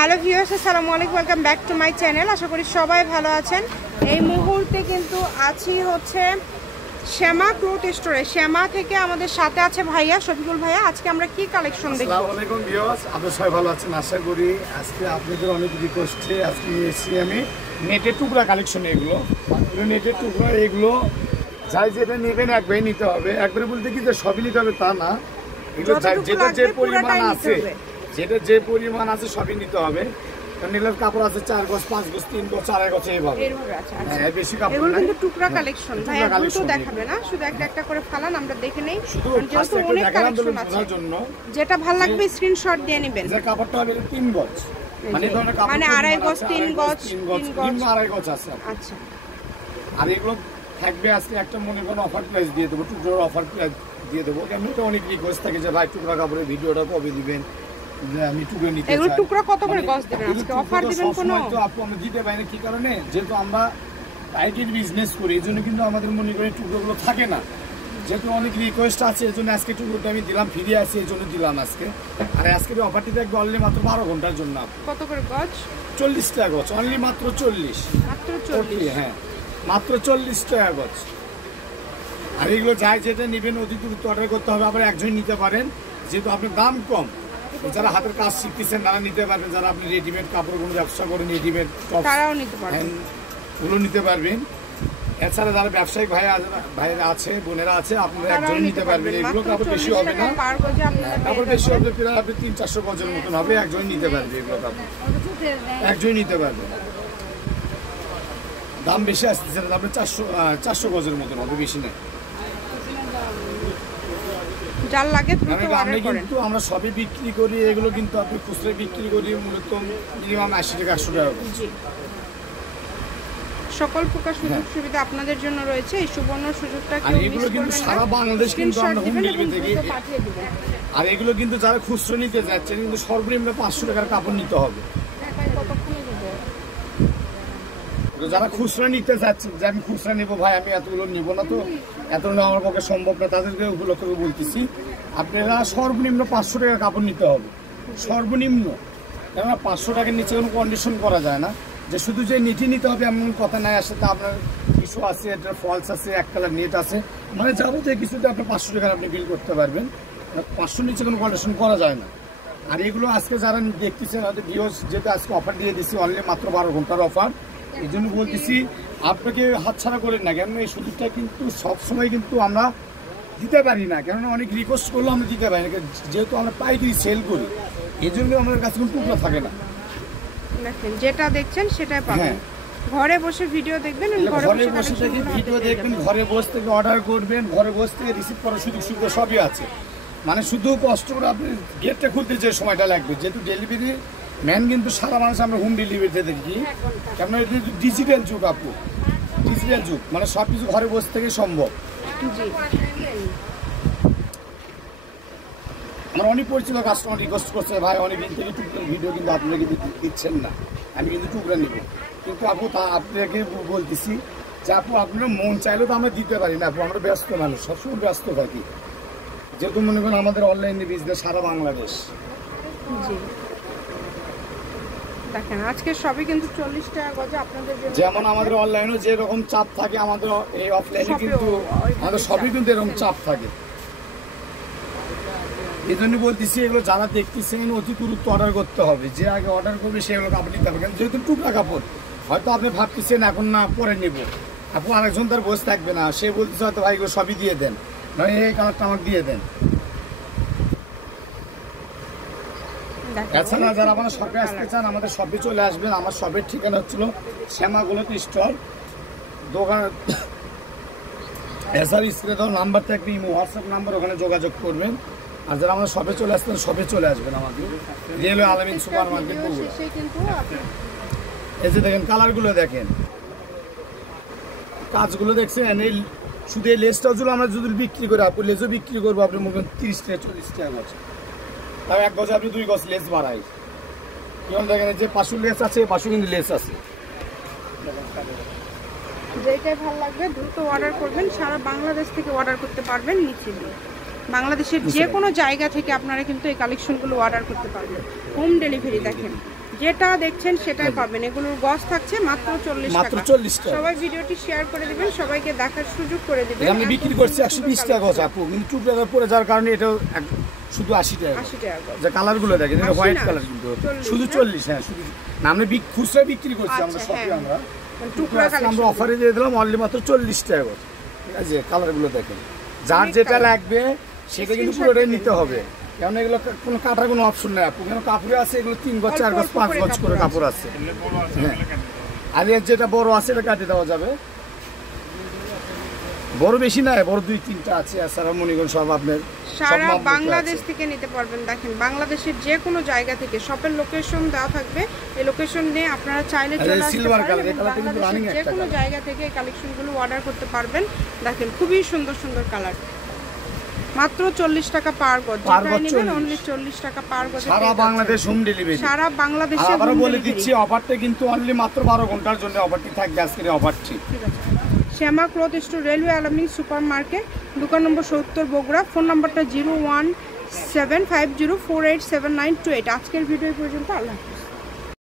Hello viewers, আসসালামু আলাইকুম, welcome back to my channel. আশা করি সবাই ভালো আছেন। এই মুহূর্তে কিন্তু আছি হচ্ছে শ্যামা ক্লোথ স্টোরে। শ্যামা থেকে আমাদের সাথে আছে ভাইয়া, শফিকুল ভাইয়া। আজকে আমরা কি কালেকশন দেখব? আসসালামু আলাইকুম ভিউয়ার্স, আপনারা সবাই ভালো আছেন আশা করি। আজকে আপনাদের অনেক রিকোয়েস্টে আজকে নিয়ে এসেছি আমি নেটের টুকরা কালেকশন। এগুলো নেটের টুকরা, এগুলো যাই যেটা নেবেন একবারে নিতে হবে। একবারে বলতে কি যে সবই নিতে হবে তা না, এগুলো যেটা যে পরিমাণ আছে, যেটা যে পরিমাণ আছে সবই নিতে হবে। কারণ এগুলোর কাপড় আছে 4 গজ, 5 গজ, 3 গজ, 4 গজ এইভাবে। হ্যাঁ, বেশি কাপড় এগুলো নাই। কিন্তু টুকরা কালেকশন। ভাই এগুলো তো দেখাবে না, শুধু একটা একটা করে ফালান, আমরা দেখে নেই। শুধু যেহেতু অনেক কালেকশন আছে, যেটা ভালো লাগবে স্ক্রিনশট দিয়ে নেবেন। যে কাপড়টা হবে 3 গজ, মানে ধরনের কাপড় মানে 2.5 গজ, 3 গজ, 3 গজ, 2.5 গজ আছে। আচ্ছা, আর এগুলো থাকবে আজকে একটা মনে করেন অফার প্রাইস দিয়ে দেবো, টুকরোর অফার প্রাইস দিয়ে দেবো। কেমন তো অনেক রিকোয়েস্ট থাকে যে ভাই টুকরা কাপড়ের ভিডিওটা কবে দিবেন, যে আমি টুকরো নিতে চাই। এগুলো টুকরা কত করে গজ দিবেন আজকে? অফার দিবেন কোনো? তো আপু আমরা দিতে পারি না, কি কারণে? যেহেতু আমরা আইটির বিজনেস করি, এই জন্য কিন্তু আমাদের মনে করেন টুকরোগুলো থাকে না। যেহেতু অনেক রিকোয়েস্ট আছে, এই জন্য আজকে টুকরোটা আমি দিলাম, ফিরে আসি এই জন্য দিলাম আজকে। আর আজকের অফারটি থাকবে অনলি মাত্র 12 ঘন্টার জন্য। কত করে গজ? 40 টাকা গজ, অনলি মাত্র 40। মাত্র 40? হ্যাঁ, মাত্র 40 টাকা গজ। আর এগুলো যাই যেটা নেবেন অতি দ্রুত অর্ডার করতে হবে। আবার একজন নিতে পারেন, যেহেতু আপনার দাম কম। যারা হাতের কাজ শিখতেছেন তারা নিতে পারবেন, যারা আপনি রেডিমেড কাপড়গুলো ব্যবসা করেন, রেডিমেড তারাও নিতে পারবেন, ওগুলো নিতে পারবেন। এছাড়া যারা ব্যবসায়িক ভাইরা আছে, বোনেরা আছে, আপনারা একজন নিতে পারবেন। এগুলো কাপড় বেশি হবে না, কাপড় বেশি হবে প্রায় আপনি 300-400 গজের মতন হবে। একজন নিতে পারবে, এগুলো কাপড় একজন নিতে পারবে। দাম বেশি আসতেছে না, আপনি 400 গজের মতন হবে, বেশি না। যার লাগে দ্রুত অর্ডার করেন। কিন্তু আমরা সবই বিক্রি করি, এগুলো কিন্তু আপনি খুচরা বিক্রি করি মূলত মিনিমাম 80 টাকা 100 টাকা। সকল প্রকার সুযোগ সুবিধা আপনাদের জন্য রয়েছে। এই সুবর্ণ সুযোগটা আর এগুলো কিন্তু সারা বাংলাদেশ কিন্তু আমরা হোম ডেলিভারি থেকে পাঠিয়ে দিবেন। আর এগুলো কিন্তু যারা খুচরা নিতে যাচ্ছেন কিন্তু সর্বনিম্ন 500 টাকার কাপড় নিতে হবে। যারা খুচরা নিতে চাচ্ছেন যে আমি খুচরা নেবো ভাই, আমি এতগুলো নিবো না, তো এতগুলো আমার পক্ষে সম্ভব না, তাদেরকে উপলক্ষ করে বলতেছি আপনারা সর্বনিম্ন 500 টাকার কাপড় নিতে হবে, সর্বনিম্ন। কেননা 500 টাকার নিচে কোনো কন্ডিশন করা যায় না, যে শুধু যে নিটি নিতে হবে এমন কথা নাই। আসলে আপনার কিছু আছে, এটা ফলস আছে, এক কালার নেট আছে, মানে যাবতীয় কিছুতে আপনি 500 টাকার আপনি বিল করতে পারবেন। 500 নিচে কোনো কন্ডিশন করা যায় না। আর এগুলো আজকে যারা দেখতেছেন হয়তো ভিউয়ার্স, যেটা আজকে অফার দিয়ে দিচ্ছি অনলি মাত্র 12 ঘন্টার অফার। এই জন্য বলতেছি আপনাকে হাতছাড়া করেন না, কেননা এই সুযোগটা কিন্তু সবসময় কিন্তু আমরা দিতে পারি না। কেননা অনেক রিকোয়েস্ট করলেও আমরা দিতে পারি না, যেহেতু আমরা পাইকারি সেল করি, এই জন্য আমাদের কাছে কোনো টুকরা থাকে না। দেখেন যেটা দেখছেন সেটাই পাবেন। ঘরে বসে ভিডিও দেখবেন, ঘরে বসে থেকে ভিডিও দেখবেন, ঘরে বসে থেকে অর্ডার করবেন, ঘরে বসে থেকে রিসিভ করার সুযোগ সুবিধা সবই আছে। মানে শুধু কষ্ট করে আপনি গেটটা খুলতে যে সময়টা লাগবে, যেহেতু ডেলিভারি ম্যান কিন্তু সারা মানুষ আমরা হোম ডেলিভারিতে দেখি। কেন এটা ডিজিটাল যুগ আপু, ডিজিটাল যুগ, মানে সব কিছু ঘরে বসে থেকে সম্ভব। আমার অনেক পরিচিত কাস্টমার রিকোয়েস্ট করছে ভাই অনেকদিন থেকে টুকরার ভিডিও কিন্তু আপনারা কিন্তু দিচ্ছেন না, আমি কিন্তু টুকরা নেব। কিন্তু আপু তা আপনাকে বলতেছি যে আপু আপনারা মন চাইলেও তো আমরা দিতে পারি না আপু, আমরা ব্যস্ত মানুষ, সবসময় ব্যস্ত থাকি। যেহেতু মনে করেন আমাদের অনলাইনে বিজনেস সারা বাংলাদেশ। দেখেন আজকে সবই কিন্তু 40 টাকা গজে আপনাদের জন্য। যেমন আমাদের অনলাইনে যে রকম চাপ থাকে, আমাদের এই অফলাইনে কিন্তু আমাদের সবই কিন্তু এরকম চাপ থাকে। এই জন্য বলতেছি এগুলো যারা দেখতেছেন অতি গুরুত্ব অর্ডার করতে হবে। যে আগে অর্ডার করবে সেগুলো কাপড় নিতে হবে, যেহেতু টুকরা কাপড়। হয়তো আপনি ভাবতেছেন এখন না পরে নেব, আপনি আরেকজন তার বসে থাকবে না, সে বলতেছে হয়তো ভাই এগুলো সবই দিয়ে দেন, নয় এই কালারটা আমাকে দিয়ে দেন। এছাড়া যারা আমার শপে আসতে চান আমাদের শপে চলে আসবেন। আমার শপের ঠিকানা হচ্ছিল শ্যামা ক্লোথ স্টোর, দোকান এছাড়া স্ক্রিনে দেওয়া নাম্বার থাকবে, হোয়াটসঅ্যাপ নাম্বার, ওখানে যোগাযোগ করবেন। আর যারা আমাদের শপে চলে আসতেন শপে চলে আসবেন আমাদের রেলওয়ে আলামিন সুপার মার্কেট বগুড়া। এই যে দেখেন কালারগুলো দেখেন, কাজগুলো দেখছেন, এই শুধু এই লেসটা যদি আমরা যদি বিক্রি করি, আপনি লেসও বিক্রি করবো আপনি মনে করেন 30 টাকা 40 টাকা গজ। তাও 1 গজে আপনি 2 গজ লেস বাড়াই। যেমন দেখেন যে 500 লেস আছে, 500 কিন্তু লেস আছে। যেটাই ভালো লাগবে দ্রুত অর্ডার করবেন, সারা বাংলাদেশ থেকে অর্ডার করতে পারবেন নিচে দিয়ে। বাংলাদেশের যে কোনো জায়গা থেকে আপনারা কিন্তু এই কালেকশনগুলো অর্ডার করতে পারবেন। হোম ডেলিভারি দেখেন, যেটা দেখছেন সেটাই পাবেন। এগুলোর গজ থাকছে মাত্র 40 টাকা। সবাই ভিডিওটি শেয়ার করে দিবেন, সবাইকে দেখার সুযোগ করে দিবেন। আমি বিক্রি করছি 120 টাকা গজ আপু, কিন্তু টুকরা পরে যার কারণে এটা শুধু 80 টাকা। যে কালারগুলো দেখেন, এটা হোয়াইট কালার, কিন্তু শুধু 40। হ্যাঁ, শুধু নামে খুচরা বিক্রি করছি আমরা শপে। আমরা টুকরা আমরা অফারে দিয়ে দিলাম অনলি মাত্র 40 টাকা গজ। ঠিক আছে, কালারগুলো দেখেন, যার যেটা লাগবে সেটা কিন্তু পুরোটাই নিতে হবে। কারণ এগুলো কোনো কাটার কোনো অপশন নেই আপু, কেন কাপড়ে আছে এগুলো 3 গজ 4 গজ 5 গজ করে কাপড় আছে। হ্যাঁ, আর এর যেটা বড় আছে এটা কাটে দেওয়া যাবে। বড় বেশি নাই, বড় 2-3টা আছে। এছাড়া মনিগঞ্জ সব আপনার সারা বাংলাদেশ থেকে নিতে পারবেন। দেখেন, বাংলাদেশের যে কোনো জায়গা থেকে শপের লোকেশন দেওয়া থাকবে, এই লোকেশন নিয়ে আপনারা চাইলে চলে আসতে পারেন। বাংলাদেশের যে কোনো জায়গা থেকে এই কালেকশনগুলো অর্ডার করতে পারবেন। দেখেন, খুবই সুন্দর সুন্দর কালার, মাত্র 40 টাকা পার গজ। যেটাই নেবেন অনলি 40 টাকা পার গজ। সারা বাংলাদেশ হোম ডেলিভারি। সারা বাংলাদেশে আবার বলে দিচ্ছি, অফারটা কিন্তু অনলি মাত্র 12 ঘন্টার জন্য অফারটি থাকবে। আজকের অফারটি ঠিক আছে। শ্যামা ক্লথ স্টোর, রেলওয়ে আলামিন সুপার মার্কেট, দোকান নম্বর 70, বগুড়া। ফোন নাম্বারটা 01750487928। আজকের ভিডিও পর্যন্ত। আল্লাহ হাফেজ।